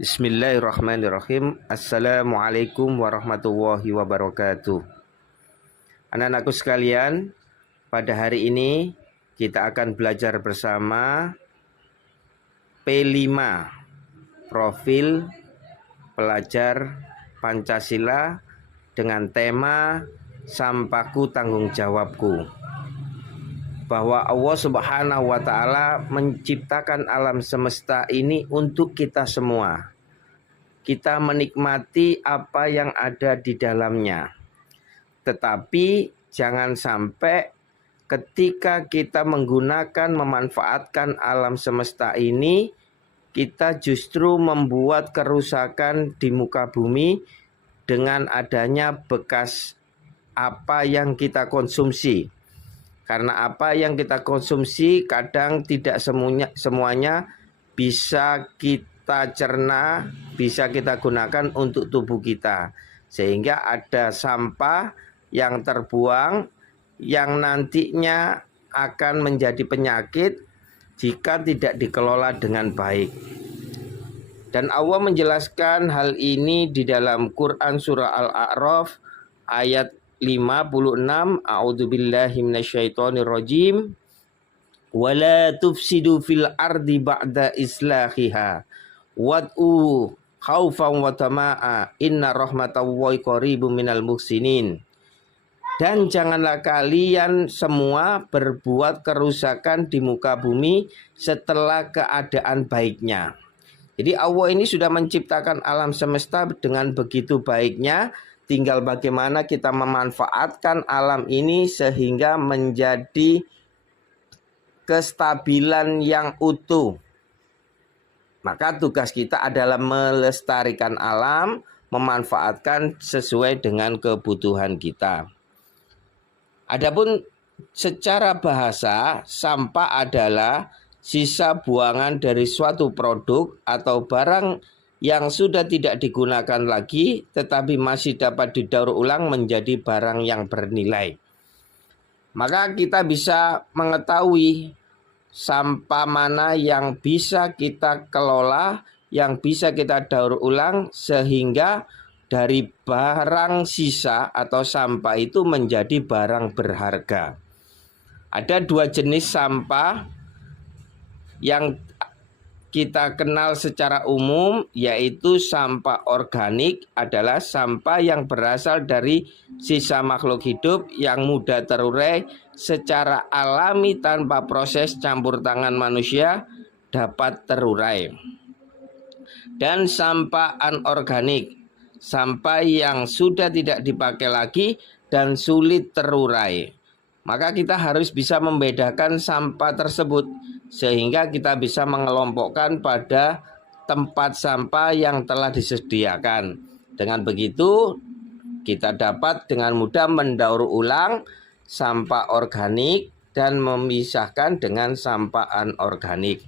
Bismillahirrahmanirrahim. Assalamualaikum warahmatullahi wabarakatuh. Anak-anakku sekalian, pada hari ini kita akan belajar bersama P5, Profil Pelajar Pancasila dengan tema Sampahku Tanggung Jawabku. Bahwa Allah Subhanahu wa Ta'ala menciptakan alam semesta ini untuk kita semua. Kita menikmati apa yang ada di dalamnya. Tetapi jangan sampai ketika kita menggunakan, memanfaatkan alam semesta ini, kita justru membuat kerusakan di muka bumi dengan adanya bekas apa yang kita konsumsi. Karena apa yang kita konsumsi kadang tidak semuanya bisa kita cerna, bisa kita gunakan untuk tubuh kita. Sehingga ada sampah yang terbuang yang nantinya akan menjadi penyakit jika tidak dikelola dengan baik. Dan Allah menjelaskan hal ini di dalam Quran surah Al-A'raf ayat 56. A'udzubillahi minasyaitonirrajim. Wala tufsidu fil ardi ba'da islahiha wad'u khaufan wa tama'a inna rahmatallahi qaribun minal muhsinin. Dan janganlah kalian semua berbuat kerusakan di muka bumi setelah keadaan baiknya. Jadi Allah ini sudah menciptakan alam semesta dengan begitu baiknya. Tinggal bagaimana kita memanfaatkan alam ini sehingga menjadi kestabilan yang utuh. Maka tugas kita adalah melestarikan alam, memanfaatkan sesuai dengan kebutuhan kita. Adapun secara bahasa, sampah adalah sisa buangan dari suatu produk atau barang yang sudah tidak digunakan lagi tetapi masih dapat didaur ulang menjadi barang yang bernilai. Maka kita bisa mengetahui sampah mana yang bisa kita kelola, yang bisa kita daur ulang sehingga dari barang sisa atau sampah itu menjadi barang berharga. Ada dua jenis sampah yang kita kenal secara umum, yaitu sampah organik adalah sampah yang berasal dari sisa makhluk hidup yang mudah terurai secara alami tanpa proses campur tangan manusia dapat terurai. Dan sampah anorganik, sampah yang sudah tidak dipakai lagi dan sulit terurai. Maka kita harus bisa membedakan sampah tersebut sehingga kita bisa mengelompokkan pada tempat sampah yang telah disediakan. Dengan begitu kita dapat dengan mudah mendaur ulang sampah organik dan memisahkan dengan sampah anorganik.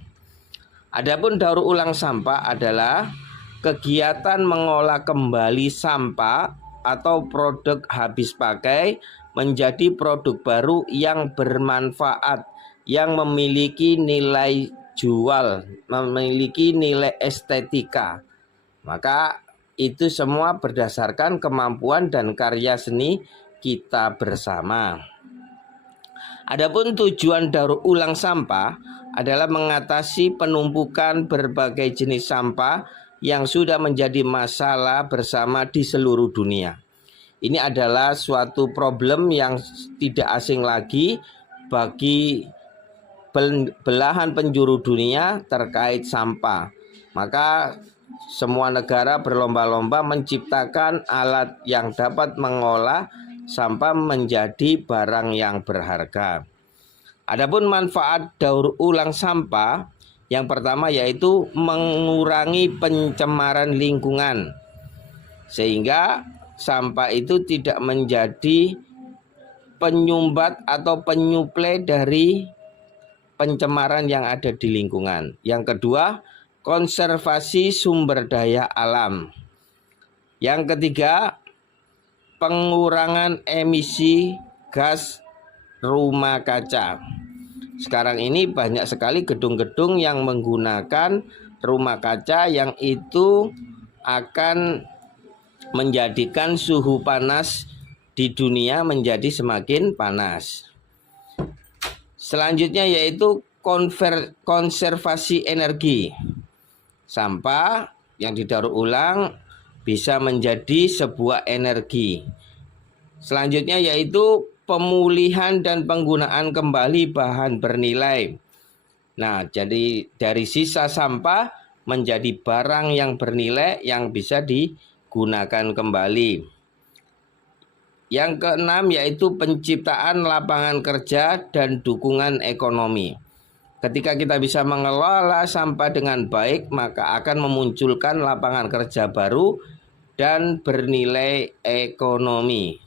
Adapun daur ulang sampah adalah kegiatan mengolah kembali sampah atau produk habis pakai menjadi produk baru yang bermanfaat, yang memiliki nilai jual, memiliki nilai estetika. Maka itu semua berdasarkan kemampuan dan karya seni kita bersama. Adapun tujuan daur ulang sampah adalah mengatasi penumpukan berbagai jenis sampah yang sudah menjadi masalah bersama di seluruh dunia. Ini adalah suatu problem yang tidak asing lagi bagi belahan penjuru dunia terkait sampah. Maka semua negara berlomba-lomba menciptakan alat yang dapat mengolah sampah menjadi barang yang berharga. Adapun manfaat daur ulang sampah, yang pertama yaitu mengurangi pencemaran lingkungan, sehingga sampah itu tidak menjadi penyumbat atau penyuplai dari pencemaran yang ada di lingkungan. Yang kedua, konservasi sumber daya alam. Yang ketiga, pengurangan emisi gas rumah kaca. Sekarang ini banyak sekali gedung-gedung yang menggunakan rumah kaca yang itu akan menjadikan suhu panas di dunia menjadi semakin panas. Selanjutnya yaitu konservasi energi. Sampah yang didaur ulang bisa menjadi sebuah energi. Selanjutnya yaitu pemulihan dan penggunaan kembali bahan bernilai. Nah, jadi dari sisa sampah menjadi barang yang bernilai yang bisa digunakan kembali. Yang keenam yaitu penciptaan lapangan kerja dan dukungan ekonomi. Ketika kita bisa mengelola sampah dengan baik, maka akan memunculkan lapangan kerja baru dan bernilai ekonomi.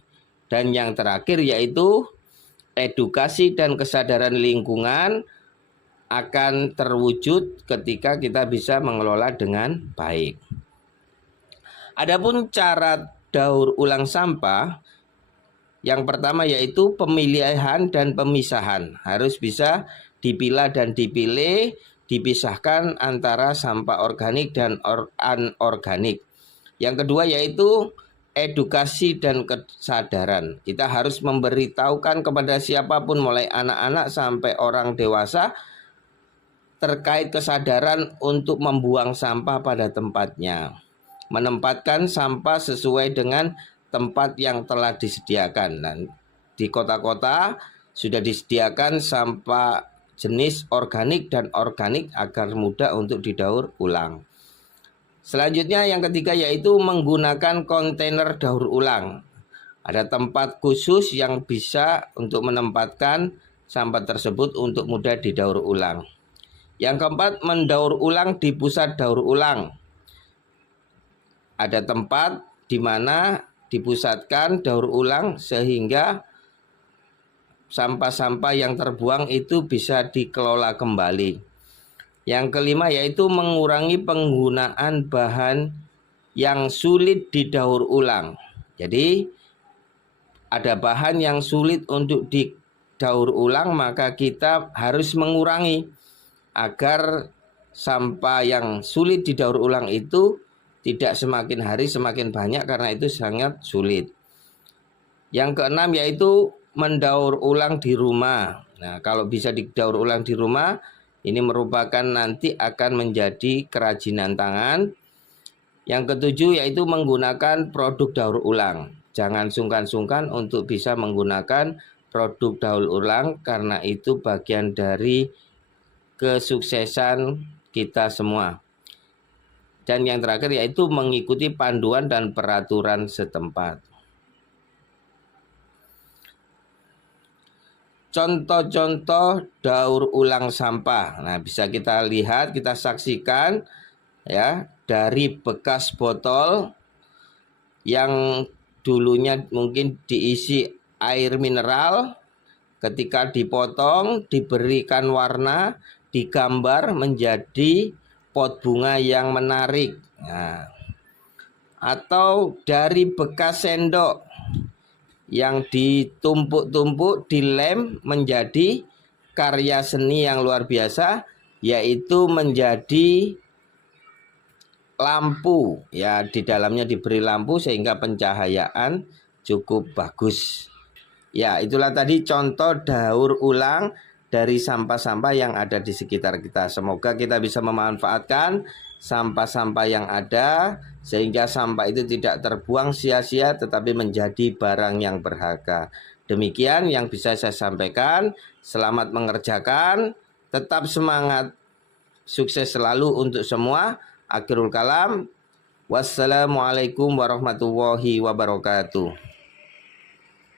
Dan yang terakhir yaitu edukasi dan kesadaran lingkungan akan terwujud ketika kita bisa mengelola dengan baik. Adapun cara daur ulang sampah, yang pertama yaitu pemilihan dan pemisahan. Harus bisa dipilah dan dipilih, dipisahkan antara sampah organik dan anorganik. Yang kedua yaitu edukasi dan kesadaran. Kita harus memberitahukan kepada siapapun mulai anak-anak sampai orang dewasa terkait kesadaran untuk membuang sampah pada tempatnya. Menempatkan sampah sesuai dengan tempat yang telah disediakan. Dan di kota-kota sudah disediakan sampah jenis organik dan organik agar mudah untuk didaur ulang. Selanjutnya yang ketiga yaitu menggunakan kontainer daur ulang. Ada tempat khusus yang bisa untuk menempatkan sampah tersebut untuk mudah didaur ulang. Yang keempat, mendaur ulang di pusat daur ulang. Ada tempat di mana dipusatkan daur ulang sehingga sampah-sampah yang terbuang itu bisa dikelola kembali. Yang kelima yaitu mengurangi penggunaan bahan yang sulit didaur ulang. Jadi ada bahan yang sulit untuk didaur ulang, maka kita harus mengurangi agar sampah yang sulit didaur ulang itu tidak semakin hari semakin banyak karena itu sangat sulit. Yang keenam yaitu mendaur ulang di rumah. Nah, kalau bisa didaur ulang di rumah, ini merupakan nanti akan menjadi kerajinan tangan. Yang ketujuh yaitu menggunakan produk daur ulang. Jangan sungkan-sungkan untuk bisa menggunakan produk daur ulang karena itu bagian dari kesuksesan kita semua. Dan yang terakhir yaitu mengikuti panduan dan peraturan setempat. Contoh-contoh daur ulang sampah. Nah, bisa kita lihat, kita saksikan ya, dari bekas botol yang dulunya mungkin diisi air mineral, ketika dipotong, diberikan warna, digambar menjadi pot bunga yang menarik. Nah, atau dari bekas sendok yang ditumpuk-tumpuk, dilem menjadi karya seni yang luar biasa, yaitu menjadi lampu. Ya, di dalamnya diberi lampu sehingga pencahayaan cukup bagus. Ya, itulah tadi contoh daur ulang dari sampah-sampah yang ada di sekitar kita. Semoga kita bisa memanfaatkan sampah-sampah yang ada sehingga sampah itu tidak terbuang sia-sia tetapi menjadi barang yang berharga. Demikian yang bisa saya sampaikan. Selamat mengerjakan, tetap semangat, sukses selalu untuk semua. Akhirul kalam. Wassalamualaikum warahmatullahi wabarakatuh.